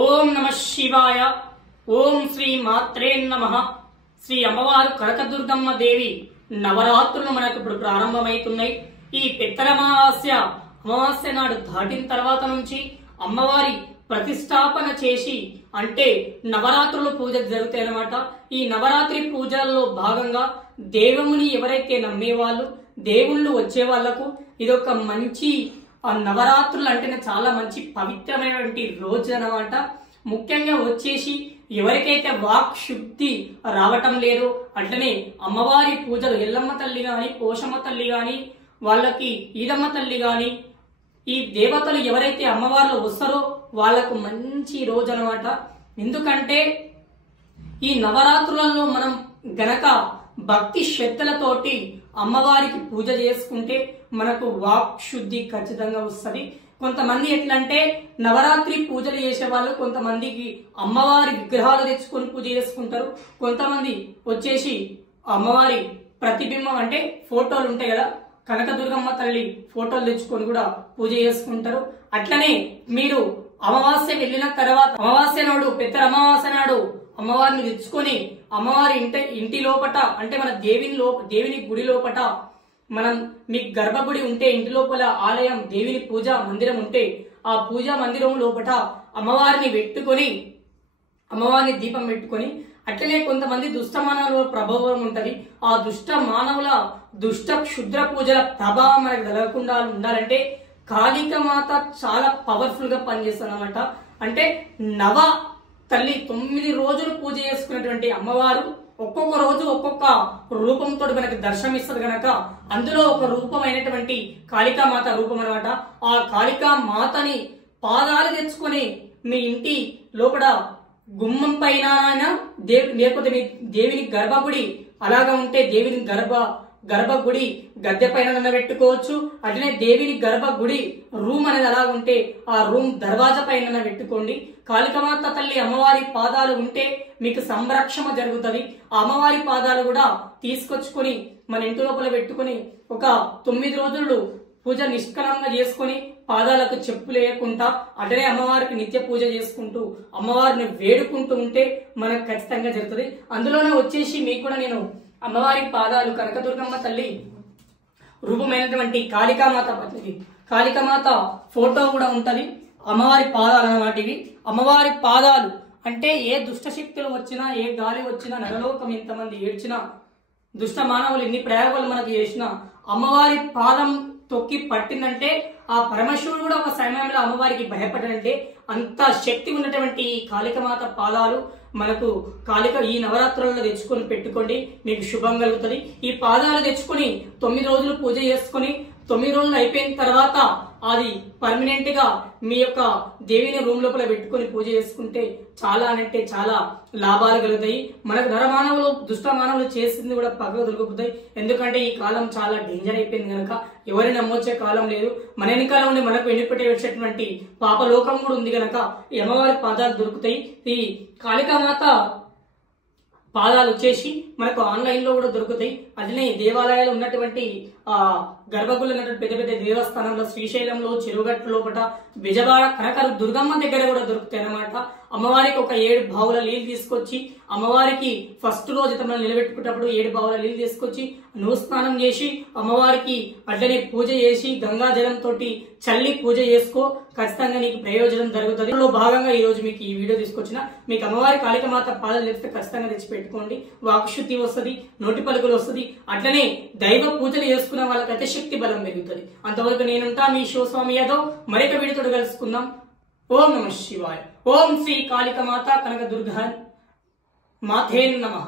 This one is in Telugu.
ఓం నమ శివాయ. ఓం శ్రీ మాత్రే నమః. శ్రీ అమ్మవారు కనకదుర్గమ్మ దేవి నవరాత్రులు మనకు ఇప్పుడు ప్రారంభమవుతున్నాయి. ఈ అమావాస్య నాడు దాటిన తర్వాత నుంచి అమ్మవారి ప్రతిష్టాపన చేసి అంటే నవరాత్రుల పూజలు జరుగుతాయి అన్నమాట. ఈ నవరాత్రి పూజల్లో భాగంగా దేవుని ఎవరైతే నమ్మేవాళ్ళు దేవుళ్ళు వచ్చే వాళ్లకు ఇదొక మంచి నవరాత్రులు అంటేనే చాలా మంచి పవిత్రమైనటువంటి రోజు అన్నమాట. ముఖ్యంగా వచ్చేసి ఎవరికైతే వాక్ శుద్ధి రావటం లేదో అట్లనే అమ్మవారి పూజలు ఎల్లమ్మ తల్లి గాని పోషమ్మ తల్లి గాని వాళ్ళకి ఈదమ్మ తల్లి గాని ఈ దేవతలు ఎవరైతే అమ్మవార్లు వస్తారో వాళ్లకు మంచి రోజు అన్నమాట. ఎందుకంటే ఈ నవరాత్రులలో మనం గనక భక్తి శ్రద్ధలతోటి అమ్మవారికి పూజ చేసుకుంటే మనకు వాక్ శుద్ధి ఖచ్చితంగా వస్తుంది. కొంతమంది ఎట్లంటే నవరాత్రి పూజలు చేసే వాళ్ళు కొంతమందికి అమ్మవారి విగ్రహాలు తెచ్చుకొని పూజ చేసుకుంటారు. కొంతమంది వచ్చేసి అమ్మవారి ప్రతిబింబం అంటే ఫోటోలు ఉంటాయి కదా, కనకదుర్గమ్మ తల్లి ఫోటోలు తెచ్చుకొని కూడా పూజ చేసుకుంటారు. అట్లనే మీరు అమావాస్య వెళ్ళిన తర్వాత అమావాస్య నాడు పెద్ద అమావాస్య నాడు అమ్మవారిని తెచ్చుకొని అమ్మవారి ఇంటి లోపట అంటే మన దేవుని గుడి లోపట మనం మీకు గర్భగుడి ఉంటే ఇంటి లోపల ఆలయం దేవుని పూజా మందిరం ఉంటే ఆ పూజా మందిరం లోపట అమ్మవారిని పెట్టుకొని అమ్మవారిని దీపం పెట్టుకొని అట్లనే కొంతమంది దుష్ట మానవుల ప్రభావం ఉంటది. ఆ దుష్ట మానవుల దుష్ట క్షుద్ర పూజల ప్రభావం మనకు కలగకుండా ఉండాలంటే కాళికామాత చాలా పవర్ఫుల్ గా పనిచేస్తుంది అన్నమాట. అంటే నవ తల్లి 9 రోజులు పూజ చేసుకున్నటువంటి అమ్మవారు ఒక్కొక్క రోజు ఒక్కొక్క రూపంతో మనకి దర్శనమిస్తుంది గనక అందులో ఒక రూపమైనటువంటి కాళికామాత రూపం అనమాట. ఆ కాళికామాతని పాదాలు తెచ్చుకొని మీ ఇంటి లోపల గుమ్మం పైన లేకపోతే మీ దేవిని గర్భగుడి అలాగా ఉంటే దేవిని గర్భగుడి గద్దె పైన పెట్టుకోవచ్చు. అట్లనే దేవిని గర్భగుడి రూమ్ అనేది అలా ఉంటే ఆ రూమ్ దర్వాజా పైన పెట్టుకోండి. కాళికామాత తల్లి అమ్మవారి పాదాలు ఉంటే మీకు సంరక్షణ జరుగుతుంది. ఆ అమ్మవారి పాదాలు కూడా తీసుకొచ్చుకొని మన ఇంటి లోపల పెట్టుకుని ఒక 9 రోజులు పూజ నిష్కలంగా చేసుకుని పాదాలకు చెప్పులు వేయకుండా అట్లనే అమ్మవారికి నిత్య పూజ చేసుకుంటూ అమ్మవారిని వేడుకుంటూ ఉంటే మనకు ఖచ్చితంగా జరుగుతుంది. అందులోనే వచ్చేసి మీకు కూడా నేను అమ్మవారి పాదాలు కనకదుర్గమ్మ తల్లి రూపమైనటువంటి కాళికామాత ఫోటో కూడా ఉంటది. అమ్మవారి పాదాలు అన్నమాట ఇవి. అమ్మవారి పాదాలు అంటే ఏ దుష్ట శక్తులు వచ్చినా ఏ గాలి వచ్చినా నరలోకం ఎంతమంది ఏడ్చినా దుష్ట మానవులు ఎన్ని ప్రయోగాలు మనకు చేసినా అమ్మవారి పాదం తొక్కి పట్టిందంటే ఆ పరమశివుడు కూడా ఒక సమయంలో అమ్మవారికి భయపడాలంటే అంత శక్తి ఉన్నటువంటి కాళికామాత పాదాలు మనకు ఈ నవరాత్రులలో తెచ్చుకొని పెట్టుకోండి, మీకు శుభం కలుగుతుంది. ఈ పాదాలు తెచ్చుకొని 9 రోజులు పూజ చేసుకుని 9 రోజులు అయిపోయిన తర్వాత అది పర్మనెంట్ గా మీ యొక్క దేవిని రూమ్ లోపల పెట్టుకొని పూజ చేసుకుంటే చాలా అంటే చాలా లాభాలు కలుగుతాయి. మనకు నరమానవులు దుష్ట మానవులు చేసింది కూడా పక్కకు దొరుకుతాయి. ఎందుకంటే ఈ కాలం చాలా డేంజర్ అయిపోయింది కనుక ఎవరిని నమ్మొచ్చే కాలం లేదు. మన వెనకాల ఉండి మనకు వెనుపెట్టేటువంటి పాపలోకం కూడా ఉంది కనుక ఈ అమ్మవారి పాదాలు దొరుకుతాయి. ఈ కాళికామాత పాదాలు వచ్చేసి మనకు ఆన్లైన్ లో కూడా దొరుకుతాయి. అట్లనే దేవాలయాలు ఉన్నటువంటి గర్భగుళ్ళు ఉన్నటువంటి పెద్ద పెద్ద దేవస్థానంలో శ్రీశైలంలో చెరువుగట్టు లోపల విజయవాడ కనక దుర్గమ్మ దగ్గర కూడా దొరుకుతాయి అన్నమాట. అమ్మవారికి ఒక 7 బావుల నీళ్లు తీసుకొచ్చి అమ్మవారికి ఫస్ట్ రోజు తమను నిలబెట్టుకున్నప్పుడు 7 బావుల నీళ్లు తీసుకొచ్చి స్నానం చేసి అమ్మవారికి అట్లనే పూజ చేసి గంగా జలంతో చల్లి పూజ చేసుకో, ఖచ్చితంగా నీకు ప్రయోజనం జరుగుతుంది. అందులో భాగంగా ఈ రోజు మీకు ఈ వీడియో తీసుకొచ్చిన. మీకు అమ్మవారి కాళికామాత పాదాలు తెచ్చితే ఖచ్చితంగా తెచ్చి పెట్టుకోండి. వాక్శుద్ధి వస్తుంది, నోటి పలుకులు వస్తుంది. అట్లనే దైవ పూజలు చేసుకున్న వాళ్ళకైతే శక్తి బలం పెరుగుతుంది. అంతవరకు నేనుంటా మీ శివస్వామి యాదవ్. మరొక వీడియోతో కలుసుకుందాం. ఓం నమ శివాయ. ఓం శ్రీ కాళికామాత కనకదుర్గ మాతే నమః.